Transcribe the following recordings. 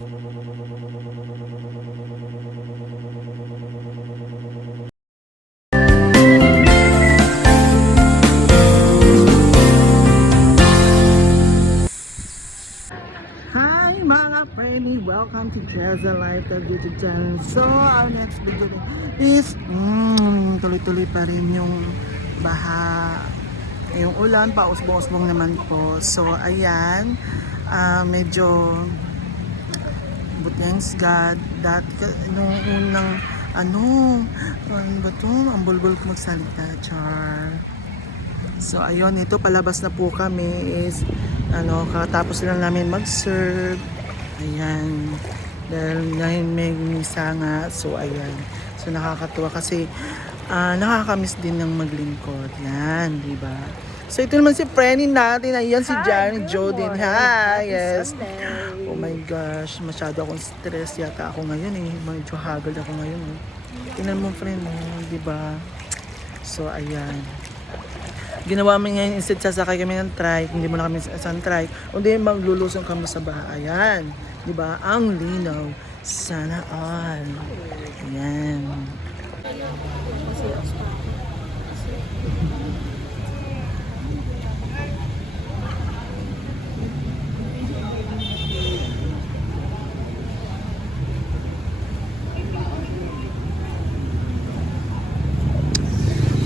Hi mga friendly! Welcome to Jezza Lifestyle YouTube channel. So, our next video is tuloy-tuloy pa rin yung baha. Yung ulan, pausbong-usbong naman po. So, ayan. Medyo but thanks God that nung unang ano ba to? Ang bulbul ko magsalita. Char. So ayun, ito palabas na po kami is katapos lang namin mag-serve. Ayan. Dahil may misa nga. So ayan. So nakakatuwa kasi nakakamiss din ng maglingkod. Yan, di ba? So ito naman si Frenny natin. Ayan si Janet Joe din. Hi, yes. Oh my gosh, masyado akong stress yata ako ngayon eh. Medyo haggard ako ngayon eh. Tingnan mo friend, di ba? So ayan. Ginawa mo ngayon, instead sasakay kami ng trike, hindi mo na kami sa trike, kundi maglulusong kami sa bahayan. Di ba? Ang linaw. Sana all. Ayan.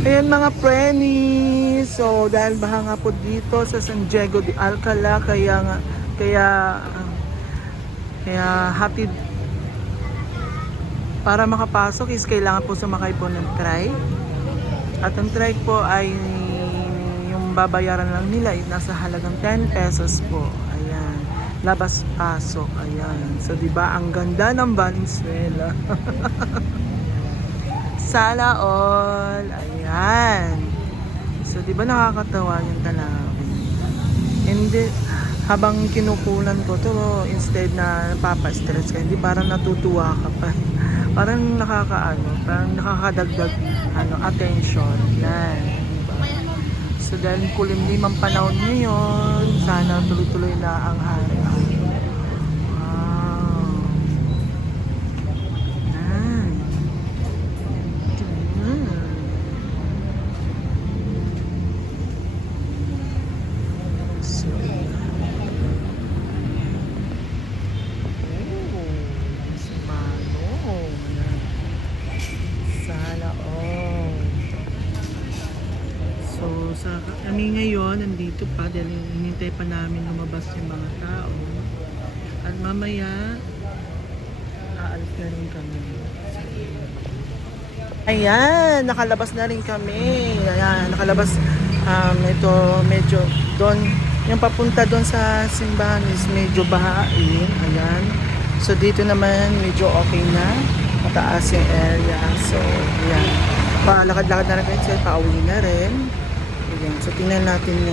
Ayan mga Frenny. So dahil baha nga po dito sa San Diego de Alcala, kaya hatid para makapasok is kailangan po sumakay po ng trike. At ang trike po ay yung babayaran lang nila ay nasa halagang 10 pesos po. Ayan. Labas pasok. Ayan. So di ba ang ganda ng Valenzuela. Sana all. Ayan. So, di ba nakakatawa yung tanawin? Hindi, habang kinukulan ko to, instead na napapa-stress ka, hindi parang natutuwa ka pa. Parang parang nakakadagdag attention. Yan. Diba? So, dahil kulimlim ang panahon ngayon, sana tuloy-tuloy na ang hari. Kami ngayon nandito pa dahil hinintay pa namin lumabas yung mga tao at mamaya aalis na rin kami. Ayan, nakalabas na rin kami. Ayan, nakalabas ito medyo doon yung papunta doon sa simbahan is medyo bahain. Ayan. So dito naman medyo okay na. Mataas yung area. So ayan. Palakad-lakad na rin kayo. Pauwi na rin. Ayan. So tingnan natin yung